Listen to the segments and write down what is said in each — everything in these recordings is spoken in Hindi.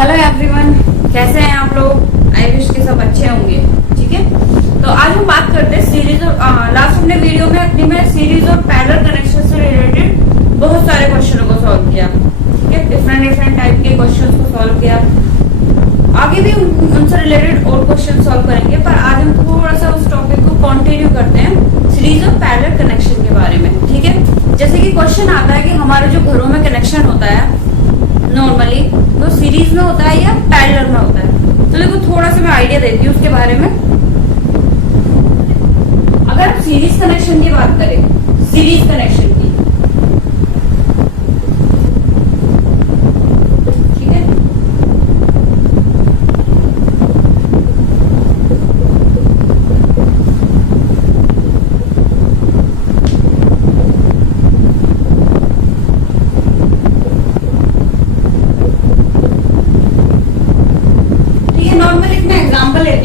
हेलो एवरीवन, कैसे हैं आप लोग। आई विश के सब अच्छे होंगे। ठीक है, तो आज हम बात करते हैं सीरीज और लास्ट अपने वीडियो में अपनी में सीरीज और पैरेलल कनेक्शन से रिलेटेड बहुत सारे क्वेश्चनों को सॉल्व किया। ठीक है, डिफरेंट टाइप के क्वेश्चंस को सॉल्व किया। आगे भी उनसे रिलेटेड और क्वेश्चन सॉल्व करेंगे, पर आज हम थोड़ा सा उस टॉपिक को कंटिन्यू करते हैं सीरीज और पैरेलल कनेक्शन के बारे में। ठीक है, जैसे कि क्वेश्चन आता है कि हमारे जो घरों में कनेक्शन होता है नॉर्मली वो सीरीज में होता है या पैरेलल में होता है। तो देखो थोड़ा सा मैं आइडिया देती हूँ उसके बारे में। अगर हम सीरीज कनेक्शन की बात करें, सीरीज कनेक्शन की, ठीक है,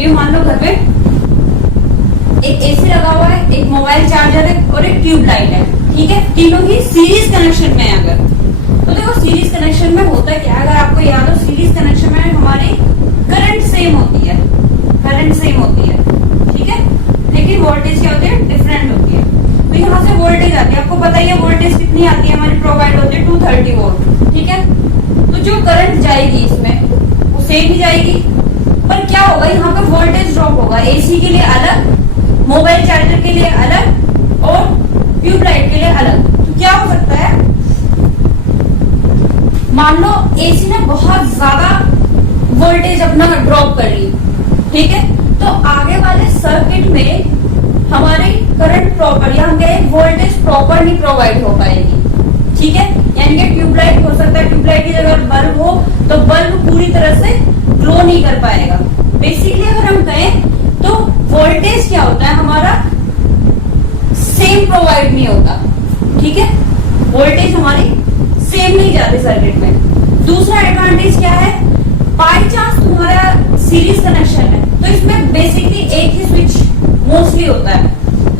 मान लो घर में एक एसी लगा हुआ है, एक मोबाइल चार्जर है और एक ट्यूबलाइट है। ठीक है, तीनों ही सीरीज कनेक्शन में है। अगर तो देखो सीरीज कनेक्शन में होता क्या है, अगर आपको याद हो सीरीज कनेक्शन में हमारी करंट सेम होती है, करंट सेम होती है। ठीक है, लेकिन वोल्टेज क्या होती है, डिफरेंट होती है। तो यहाँ से वोल्टेज आती है, आपको पता ही है वोल्टेज कितनी आती है हमारी, प्रोवाइड होती है 230 वोल्ट। ठीक है, तो जो करंट जाएगी इसमें वो सेम ही जाएगी, पर क्या होगा यहाँ पे वोल्टेज ड्रॉप होगा। एसी के लिए अलग, मोबाइल चार्जर के लिए अलग और ट्यूबलाइट के लिए अलग। तो क्या हो सकता है, मान लो एसी ने बहुत ज्यादा वोल्टेज अपना ड्रॉप कर ली। ठीक है, तो आगे वाले सर्किट में हमारी करंट प्रॉपर या हम कहें वोल्टेज प्रॉपर नहीं प्रोवाइड हो पाएगी। ठीक है, यानी कि ट्यूबलाइट हो सकता है, ट्यूबलाइट की जगह बल्ब हो तो बल्ब पूरी तरह से ग्लो नहीं कर पाएगा। बेसिकली अगर हम कहें तो वोल्टेज क्या होता है हमारा, सेम प्रोवाइड नहीं होता। ठीक है, वोल्टेज हमारी सेम नहीं जाती सर्किट में। दूसरा एडवांटेज क्या है, बाई चांस तुम्हारा सीरीज कनेक्शन है तो इसमें बेसिकली एक ही स्विच मोस्टली होता है।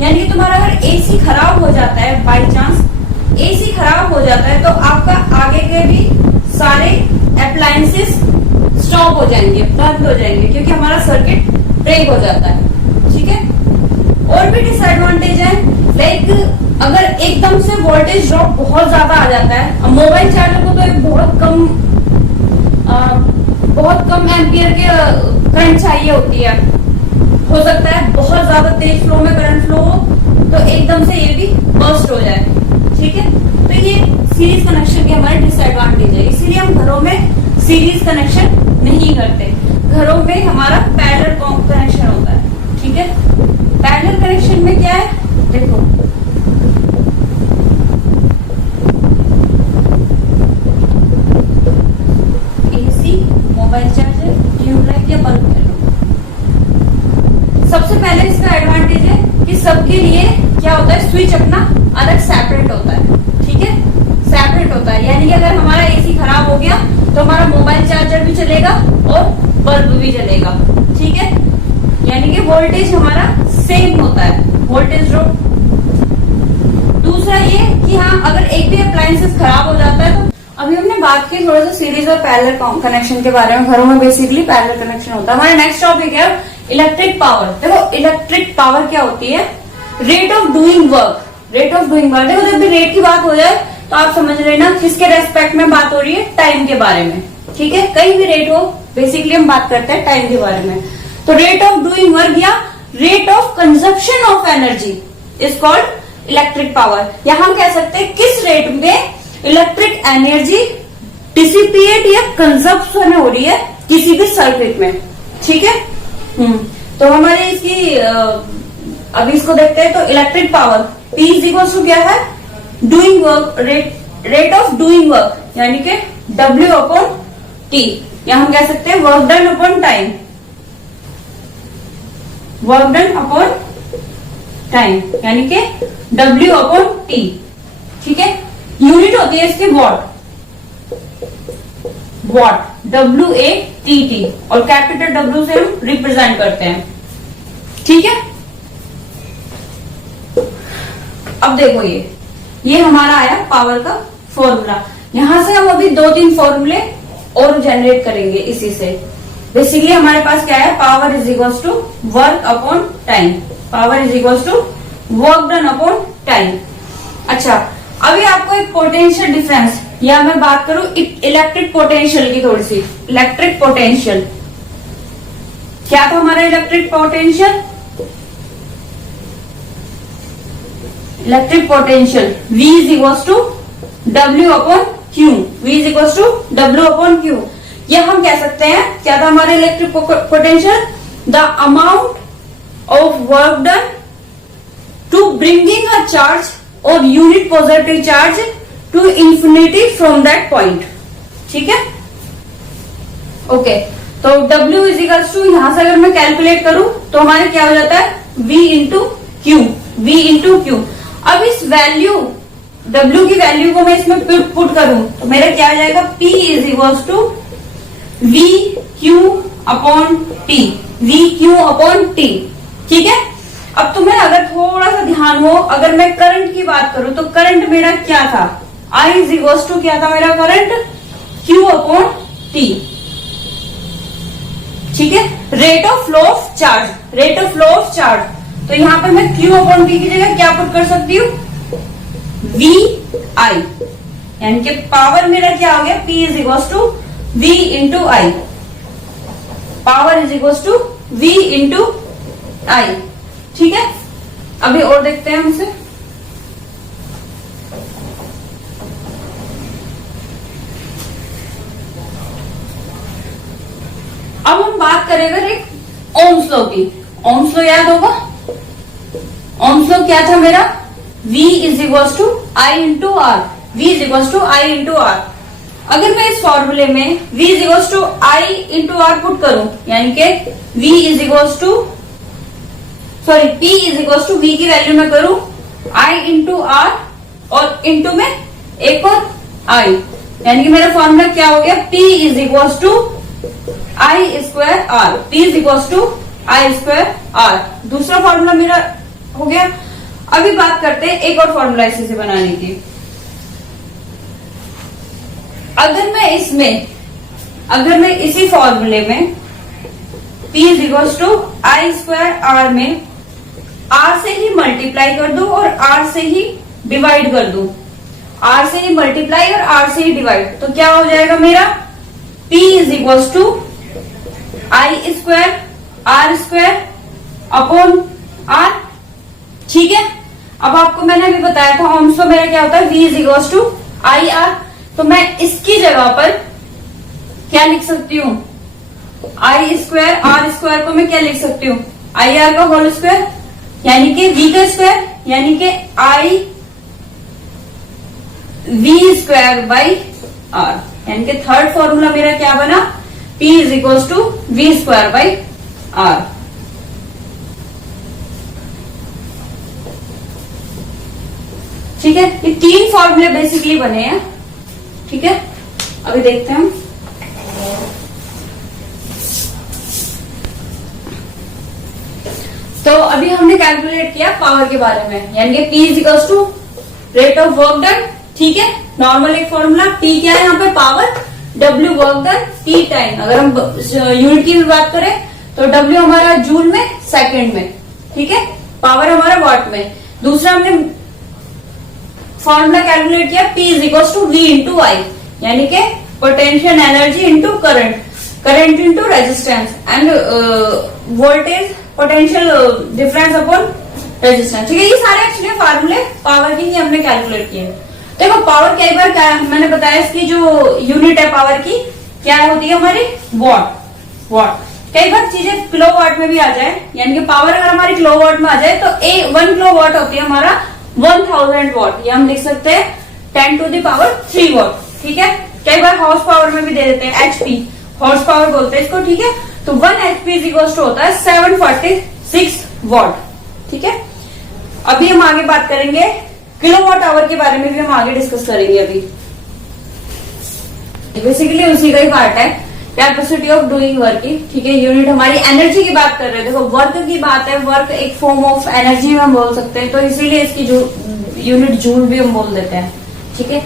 यानी कि तुम्हारा अगर एसी खराब हो जाता है, बाई चांस एसी खराब हो जाता है तो आपका आगे के भी सारे अप्लायंसेस स्टॉप हो जाएंगे, बंद हो जाएंगे, क्योंकि हमारा सर्किट ब्रेक हो जाता है। ठीक है, और भी डिसएडवांटेज है, लाइक अगर एकदम से वोल्टेज ड्रॉप बहुत ज्यादा आ जाता है। अब मोबाइल चार्जर को तो एक बहुत कम एम्पियर के करंट चाहिए होती है। हो सकता है बहुत ज्यादा तेज फ्लो में करंट फ्लो हो तो एकदम से ये भी बर्स्ट हो जाए। ठीक है, तो ये सीरीज कनेक्शन के हमारे डिसएडवांटेज है, इसीलिए हम घरों में सीरीज कनेक्शन नहीं करते। घरों में हमारा पैरेलल कनेक्शन होता है। ठीक है, पैरेलल कनेक्शन में क्या है, देखो एसी, मोबाइल चार्जर, ट्यूबलाइट या बल्ब कर लो। सबसे पहले इसका एडवांटेज है कि सबके लिए क्या होता है, स्विच अपना अलग सेपरेट होता है। ठीक है, सेपरेट होता है, यानी कि अगर हमारा एसी खराब हो गया तो हमारा मोबाइल चार्जर भी चलेगा और बल्ब भी चलेगा। ठीक है, यानी कि वोल्टेज हमारा सेम होता है, वोल्टेज ड्रॉप। दूसरा ये कि हाँ अगर एक भी अप्लायंसेस खराब हो जाता है तो अभी हमने बात की थोड़ा सा सीरीज और पैरेलल कनेक्शन के बारे में। घरों में बेसिकली पैरेलल कनेक्शन होता है। हमारा नेक्स्ट टॉपिक है इलेक्ट्रिक पावर। देखो इलेक्ट्रिक पावर क्या होती है, rate of doing work. Rate of doing work, देखो जब भी रेट की बात हो जाए तो आप समझ लेना किसके रेस्पेक्ट में बात हो रही है, टाइम के बारे में। ठीक है, कहीं भी रेट हो, बेसिकली हम बात करते हैं टाइम के बारे में। तो रेट ऑफ डूइंग वर्क या rate of consumption of energy is called electric power. या हम कह सकते हैं किस रेट में इलेक्ट्रिक एनर्जी डिसिपिएट या कंजप्शन हो रही है किसी भी सर्किट में। ठीक है, तो हमारे इसकी अभी इसको देखते हैं। तो electric power P is equal to क्या है, doing work, rate of doing work, यानी कि W अपॉन T, या हम कह सकते हैं work done upon time, work done upon time, यानी कि W अपॉन T। ठीक है, यूनिट होती है इसकी वॉट, WATT, और कैपिटल W से हम रिप्रेजेंट करते हैं। ठीक है, अब देखो ये हमारा आया पावर का फॉर्मूला। यहां से हम अभी 2-3 फॉर्मूले और जनरेट करेंगे इसी से। बेसिकली हमारे पास क्या है, power is equals to work upon time, power is equals to work done upon time. अच्छा, अभी आपको एक पोटेंशियल डिफरेंस, या मैं बात करूं इलेक्ट्रिक पोटेंशियल की थोड़ी सी। इलेक्ट्रिक पोटेंशियल क्या था हमारा electric potential? Electric potential V is equals to W upon Q, V is equals to W upon Q। ये हम कह सकते हैं, क्या था हमारा electric potential? The amount of work done to bringing a charge और unit positive charge to infinity from that point. ठीक है, ओके। तो W इज इक्वल्स टू, यहां से अगर मैं कैलकुलेट करूं तो हमारे क्या हो जाता है, V into Q, V into Q. अब इस वैल्यू W की वैल्यू को मैं इसमें पुट करूं तो मेरा क्या आ जाएगा, P is equals to V Q upon T, V Q upon T. ठीक है, अब तुम्हें अगर थोड़ा सा ध्यान हो, अगर मैं करंट की बात करूं तो करंट मेरा क्या था, I इज इक्वल्स टू क्या था मेरा करंट, Q अपॉन टी। ठीक है, rate of flow of charge, rate of flow of charge. तो यहां पर मैं Q अपॉन टी की जगह क्या पुट कर सकती हूँ, V I, यानी कि पावर मेरा क्या हो गया, P is equals to V into I, power is equals to V into I. ठीक है, अभी और देखते हैं हमसे। अब हम बात करेंगे एक ओम्स लॉ की। ओम्स लॉ याद होगा, ओम्स लॉ क्या था मेरा, V is equals to I into R, V is equals to I into R. अगर मैं इस फॉर्मूले में V is equals to I into R put करूं, यानी कि V is equals to P is equals to V की वैल्यू में करूं I इंटू आर और इंटू में एक और I, यानी कि मेरा फॉर्मूला क्या हो गया, P is equals to I square R, P is equals to I square R. दूसरा फॉर्मूला मेरा हो गया। अभी बात करते हैं एक और फॉर्मूला इसी से बनाने की। अगर मैं इसी फॉर्मूले में P is equals to I square R में R से ही मल्टीप्लाई कर दूं और R से ही डिवाइड कर दूं, R से ही मल्टीप्लाई और R से ही डिवाइड, तो क्या हो जाएगा मेरा, P is equals to I square R square upon R। ठीक है, अब आपको मैंने अभी बताया था ओम्स में मेरा क्या होता है, V is equals to I R. तो मैं इसकी जगह पर क्या लिख सकती हूँ, आई स्क्वायर आर स्क्वायर को मैं क्या लिख सकती हूँ, आई आर का होल स्क्वायर, यानी कि V का स्क्वायर, यानी कि I V square by R. यानी कि थर्ड फॉर्मूला मेरा क्या बना, P is equals to V square by R. ठीक है, ये तीन फॉर्मूले बेसिकली बने हैं। ठीक है, अभी देखते हैं हम। तो अभी हमने कैलकुलेट किया पावर के बारे में, यानी कि P is equals to rate of work done. ठीक है, नॉर्मल एक फॉर्मूला, P क्या है यहाँ पे, power, W work done, T time. अगर हम यूनिट की भी बात करें तो W हमारा जूल में, सेकंड में। ठीक है, पावर हमारा वॉट में। दूसरा हमने फॉर्मूला कैलकुलेट किया, P is equals to V into I, यानी कि potential energy into current, current into resistance and voltage potential difference upon resistance. ठीक है, ये सारे एक्चुअली फार्मूले पावर की ही हमने कैलकुलेट किए। देखो पावर कई बार क्या मैंने बताया, इसकी जो यूनिट है पावर की क्या होती है हमारी, वॉट। वॉट कई बार चीजें किलो वाट में भी आ जाए, यानी कि पावर अगर हमारी किलो वाट में आ जाए तो 1 किलो वाट होती है हमारा 1000 वॉट, या हम लिख सकते हैं 10 टू द पावर 3 वॉट। ठीक है, कई बार हॉर्स पावर में भी दे देते हैं, HP हॉर्स पावर बोलते हैं इसको। ठीक है, तो 1 HP इज इक्वल टू होता है 746 वॉट। ठीक है, अभी हम आगे बात करेंगे किलोवाट आवर के बारे में भी हम आगे डिस्कस करेंगे। अभी बेसिकली उसी का ही पार्ट है, कैपेसिटी ऑफ डूइंग वर्क की। ठीक है, यूनिट हमारी एनर्जी की बात कर रहे हैं। देखो वर्क की बात है, वर्क एक फॉर्म ऑफ एनर्जी में हम बोल सकते हैं, तो इसीलिए इसकी जो यूनिट जूल भी हम बोल देते हैं। ठीक है,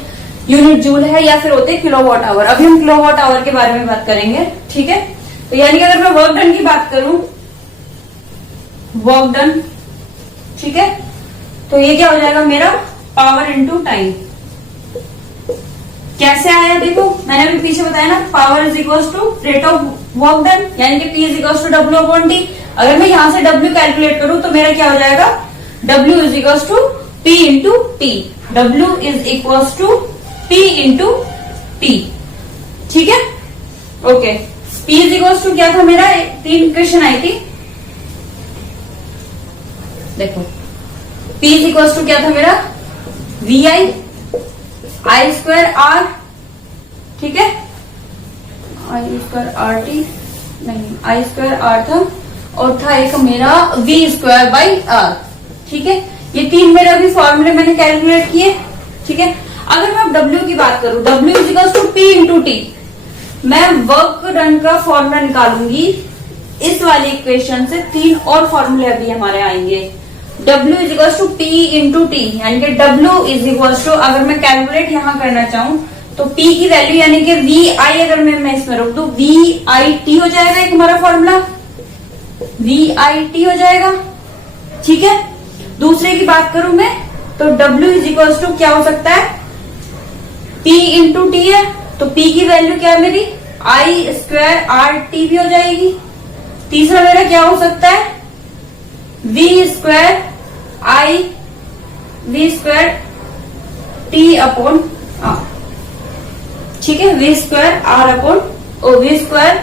यूनिट जूल है या फिर होते हैं किलोवाट आवर। अभी हम किलोवाट आवर के बारे में बात करेंगे, ठीक है। तो यानी कि अगर मैं वर्क डन की बात करूं, वर्क डन, ठीक है, तो ये क्या हो जाएगा मेरा पावर इनटू टाइम। कैसे आया देखो, मैंने अभी पीछे बताया ना, power is equal to rate of work done, यानी कि P is equal to W upon T. अगर मैं यहां से W कैलकुलेट करूं तो मेरा क्या हो जाएगा, W is equal to P into T. W is equal to P into T, ठीक है, okay. P is equal to क्या था मेरा, 3 क्वेश्चन आई थी, देखो P इज इक्वल टू क्या था मेरा, VI आई स्क्वायर आर, ठीक है, आई स्क्वायर आर टी नहीं, आई स्क्वायर आर था, और था एक मेरा V स्क्वायर बाई आर, ठीक है। ये 3 मेरे अभी फॉर्मूले मैंने कैलकुलेट किए, ठीक है। अगर मैं अब W की बात करूं, W is equal to P into T, मैं वर्क डन का फॉर्मूला निकालूंगी इस वाली इक्वेशन से। 3 और फॉर्मूले अभी हमारे आएंगे। W is equal to P into T, यानी कि W इज इक्वल टू, अगर मैं कैलकुलेट यहां करना चाहूं तो P की वैल्यू यानी कि VI, अगर मैं इसमें रख दूं VIT हो जाएगा एक हमारा फॉर्मूला, VIT हो जाएगा, ठीक है। दूसरे की बात करूं मैं तो W इज इक्वल टू क्या हो सकता है, P इंटू टी है, तो P की वैल्यू क्या है मेरी, आई स्क्वायर आर टी भी हो जाएगी। तीसरा मेरा क्या हो सकता है, V square I V square T upon R, ठीक है, V square R upon V square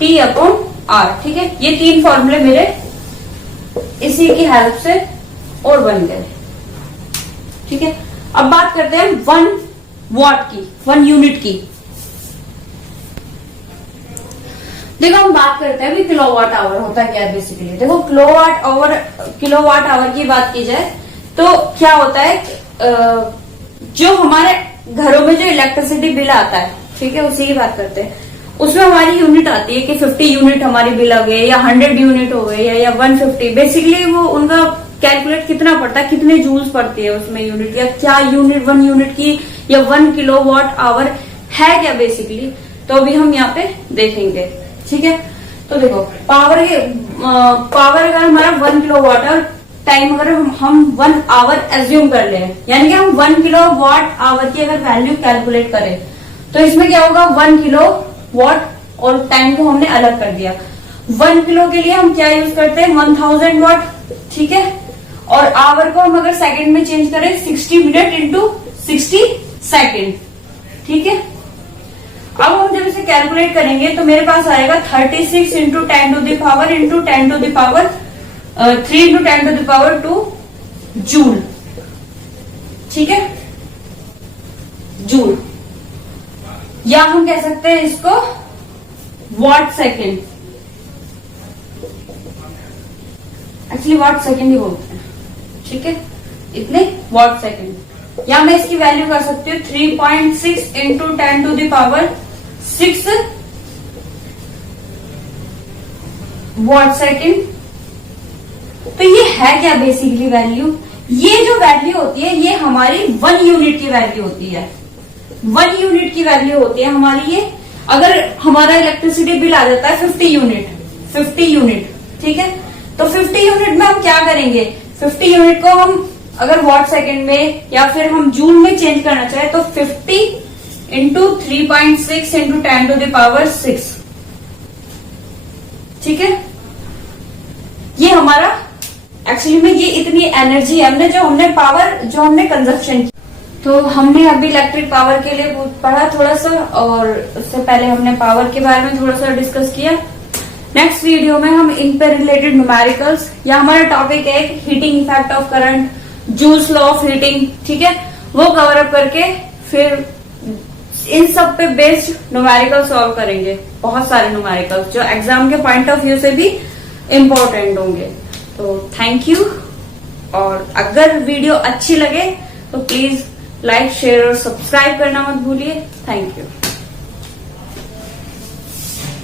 T upon R, ठीक है। ये 3 फॉर्मूले मेरे इसी की हेल्प से और बन गए, ठीक है। अब बात करते हैं 1 वॉट की, 1 यूनिट की। देखो हम बात करते हैं अभी किलोवाट आवर होता है क्या है बेसिकली। देखो किलोवाट आवर की बात की जाए तो क्या होता है, जो हमारे घरों में जो इलेक्ट्रिसिटी बिल आता है, ठीक है, उसी की बात करते हैं। उसमें हमारी यूनिट आती है कि 50 यूनिट हमारी बिल आ गए, या 100 यूनिट हो गए, या 150। बेसिकली वो उनका कैलकुलेट कितना पड़ता है, कितने जूल्स पड़ती है उसमें यूनिट, या क्या यूनिट 1 यूनिट की या 1 किलोवाट आवर है क्या बेसिकली। तो अभी हम यहाँ पे देखेंगे, ठीक है। तो देखो पावर अगर हमारा 1 किलोवाट और टाइम अगर हम 1 आवर एज्यूम कर ले, यानी कि हम 1 किलोवाट आवर की अगर वैल्यू कैलकुलेट करें तो इसमें क्या होगा, 1 किलोवाट और टाइम को हमने अलग कर दिया। 1 किलो के लिए हम क्या यूज करते हैं, 1000 वाट, ठीक है। और आवर को हम अगर सेकंड में चेंज करें, 60 मिनट इंटू 60 सेकंड, ठीक है। अब हम जब इसे कैलकुलेट करेंगे तो मेरे पास आएगा 36 into 10 to the power into 10 to the power 3 into 10 to the power 2 joule, ठीक है, जूल। या हम कह सकते हैं इसको watt second, actually watt second ही बोलते हैं, ठीक है, इतने वॉट सेकेंड। या मैं इसकी वैल्यू कर सकती हूँ 3.6 into 10 to the power 6 watt second. तो ये है क्या बेसिकली वैल्यू, ये जो वैल्यू होती है ये हमारी 1 यूनिट की वैल्यू होती है, 1 यूनिट की वैल्यू होती है हमारी ये। अगर हमारा इलेक्ट्रिसिटी बिल आ जाता है 50 यूनिट, ठीक है, तो 50 यूनिट में हम क्या करेंगे, 50 यूनिट को हम अगर वॉट सेकेंड में या फिर हम जूल में चेंज करना चाहे तो 50 into 3.6 into 10 to the power 6, ठीक है। ये हमारा एक्चुअली में ये इतनी एनर्जी है हमने जो हमने कंजप्शन की। तो हमने अभी इलेक्ट्रिक पावर के लिए पढ़ा थोड़ा सा, और उससे पहले हमने पावर के बारे में थोड़ा सा डिस्कस किया। नेक्स्ट वीडियो में हम इन पे रिलेटेड न्यूमेरिकल्स, या हमारा टॉपिक है heating effect of current, joules law of heating, ठीक है, वो कवर अप करके फिर इन सब पे बेस्ड न्यूमेरिकल सॉल्व करेंगे। बहुत सारे न्यूमेरिकल्स जो एग्जाम के पॉइंट ऑफ व्यू से भी इम्पोर्टेंट होंगे। तो थैंक यू, और अगर वीडियो अच्छी लगे तो प्लीज लाइक, शेयर और सब्सक्राइब करना मत भूलिए। Thank you.